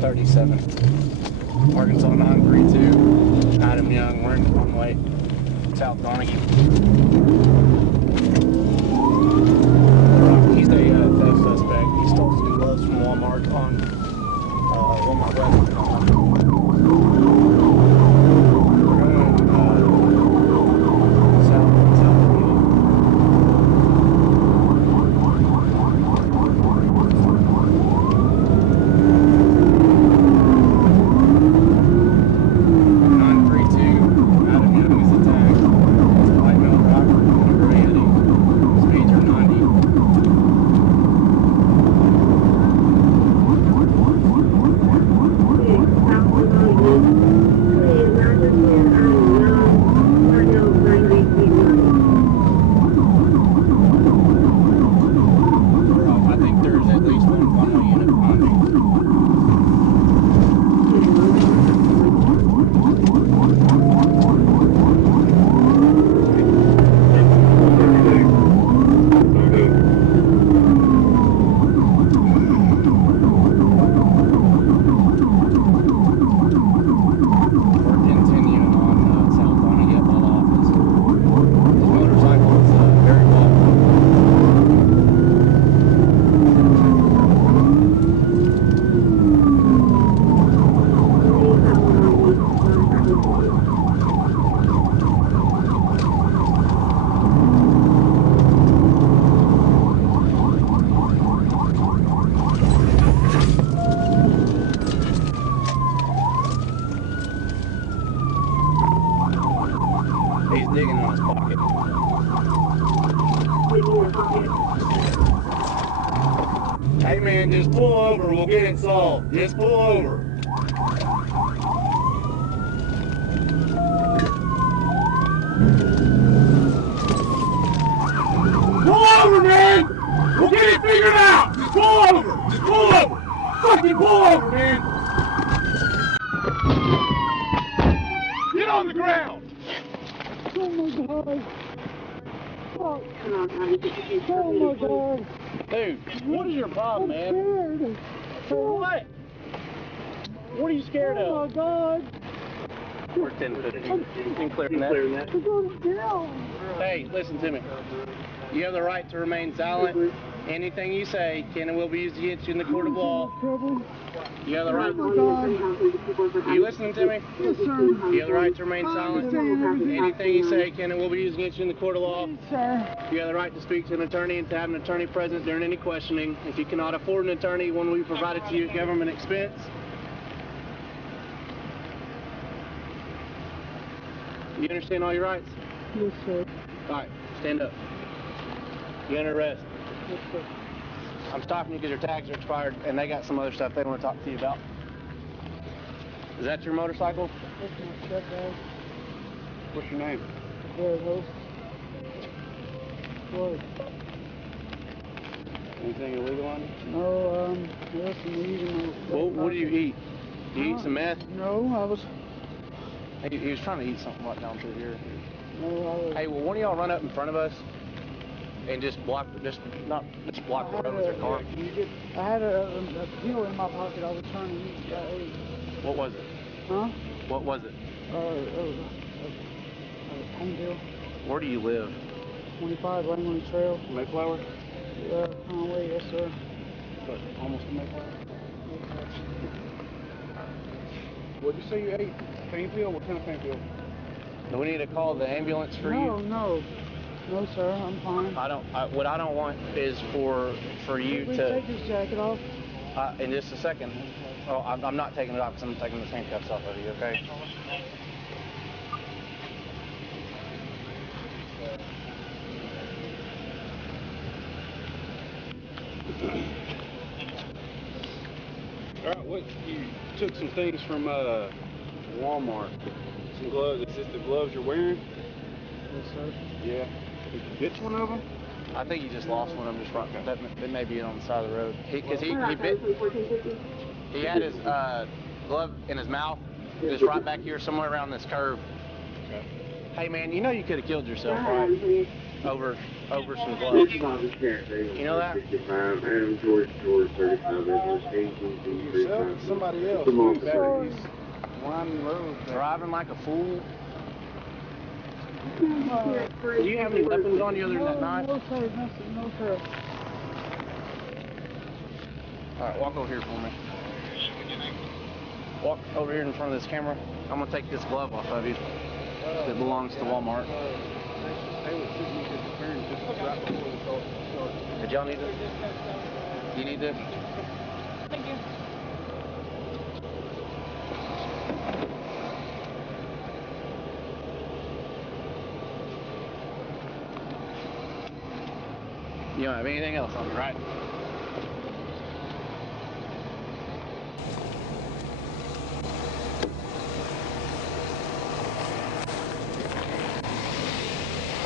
37. Arkansas 932. Adam Young, we're in the one way. South Donahue. He's a theft suspect. He stole some gloves from Walmart on Walmart West. He's digging in his pocket. Hey man, just pull over, we'll get it solved. Just pull over. Pull over, man! We'll get it figured out! Just pull over! Just pull over! Fucking pull over, man! Get on the ground! Oh my god. Oh, oh my god. Dude, what is your problem, man? I'm scared. For what? What are you scared of? Oh my god. We're 10-15. In clearing that. I'm going down. Hey, listen to me. You have the right to remain silent. Anything you say can and will be used against you in the court of law. You have the right. Oh my god. Are you listening to me? Yes, sir. You have the right to remain silent. Anything you say can and will be used against you in the court of law. Yes, sir. You have the right to speak to an attorney and to have an attorney present during any questioning. If you cannot afford an attorney, one will be provided to you at government expense. You understand all your rights? Yes, sir. All right, stand up. You're under arrest. Yes, sir. I'm stopping you because your tags are expired and they got some other stuff they want to talk to you about. Is that your motorcycle? That's my truck, guys. What's your name? Host. What? Anything illegal on you? No, there's some weed in my... What do you eat? Do you eat some meth? No, I was... He was trying to eat something right down through here. No, I was... Hey, will one of y'all run up in front of us and just block the road with your car? I had a pill in my pocket. I was trying to eat. What was it? Huh? What was it? A pain pill. Where do you live? 25 Langley Trail. Mayflower? Yeah, Conway, yes, sir. But almost to Mayflower. What'd you say you ate? Pain pill? What kind of pain pill? Do we need to call the ambulance for you? No, sir, I'm fine. What I don't want is for you Please to take this jacket off. in just a second. Oh, I'm not taking it off because I'm taking the handcuffs off of you. Okay. All right, what you took some things from Walmart. Some gloves. Is this the gloves you're wearing? Yes, sir. Yeah. Did you get one of them? I think you just lost one of them. Just right. That may be on the side of the road. Because he had his glove in his mouth, just right back here, somewhere around this curve. Okay. Hey man, you know you could have killed yourself, right? over some gloves. You know that? Yourself, somebody else. He's winding road. Driving like a fool. Do you have any weapons on you other than that knife? No, sir. No, sir. Alright, walk over here for me. Walk over here in front of this camera. I'm going to take this glove off of you that belongs to Walmart. Did y'all need this? You need this? Thank you. You don't have anything else on you, right?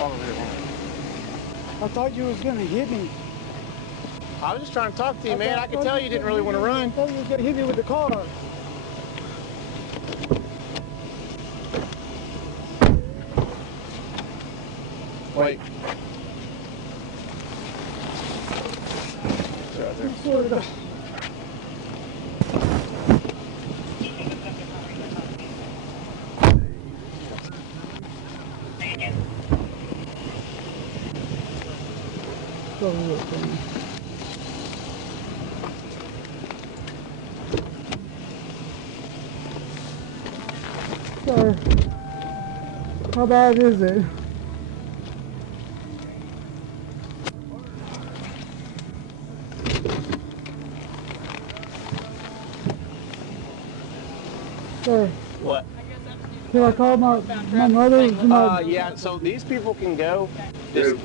Walk over here for me. I thought you was gonna hit me. I was just trying to talk to you, man. I could tell you didn't really want to run. I thought you was gonna hit me with the car. Wait. It's right there. Sort of. Sir, how bad is it? Sir, What? can I call my mother? Yeah, so these people can go. Just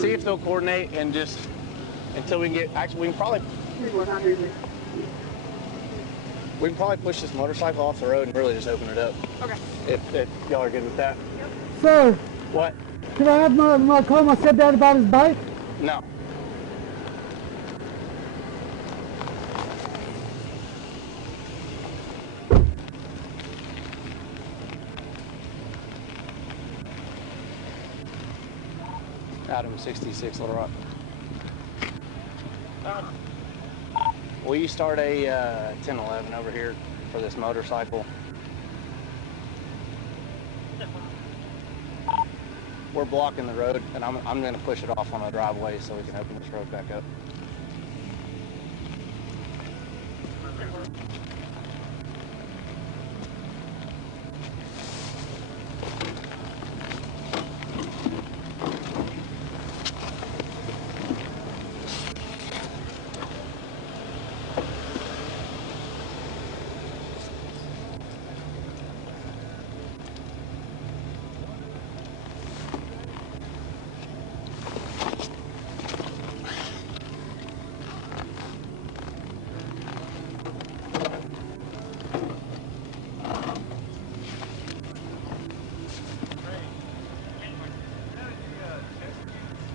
see if they'll coordinate and just until we can get, actually we can probably push this motorcycle off the road and really just open it up. Okay. If y'all are good with that. Sir, What? can I have call my stepdad about his bike? No. Adam 66 Little Rock. Will you start a 1011 over here for this motorcycle? We're blocking the road, and I'm going to push it off on a driveway so we can open this road back up.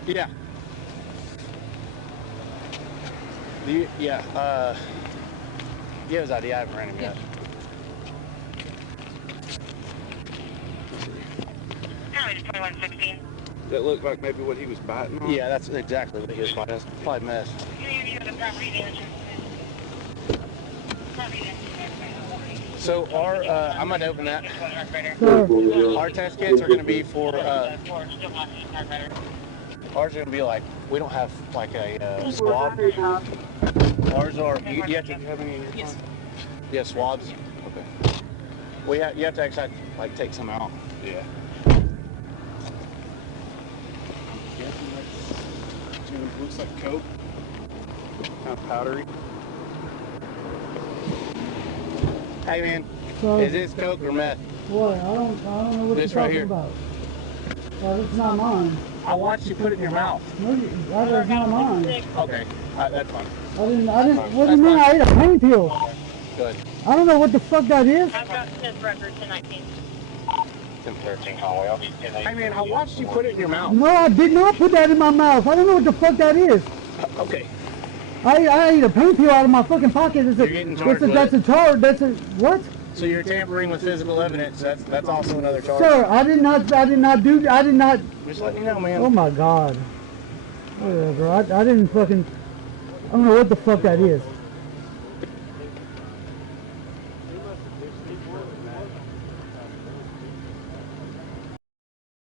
Yeah. Do you have his ID? I haven't ran him yet. County 2116. That looked like maybe what he was biting on? Yeah, that's exactly what he was biting. That's probably mess. So our, I might open that. Our test kits are going to be for, ours are going to be like, we don't have like a swab. Ours are, you have to have any? Yes. You have swabs? Okay. You have to actually like take some out. Yeah. It looks like coke. Kind of powdery. Hey man, So, is this coke or meth? what? I don't know what This you're right talking here. about. It's not mine. I watched you put it in your mouth. No, that's not mine. Okay, that's fine. I didn't, what do you mean I ate a pain pill? Good. I don't know what the fuck that is. I've got his record to 19. 1013 hallway. I'll be 10. Hey man, I watched you put it in your mouth. No, I did not put that in my mouth. I don't know what the fuck that is. Okay. I ate a pain pill out of my fucking pocket. You're getting charged with That's a charge. That's a, what? So you're tampering with physical evidence. That's also another charge. Sir, I did not Just letting you know, man. Oh my God. Whatever. I didn't fucking... I don't know what the fuck that is.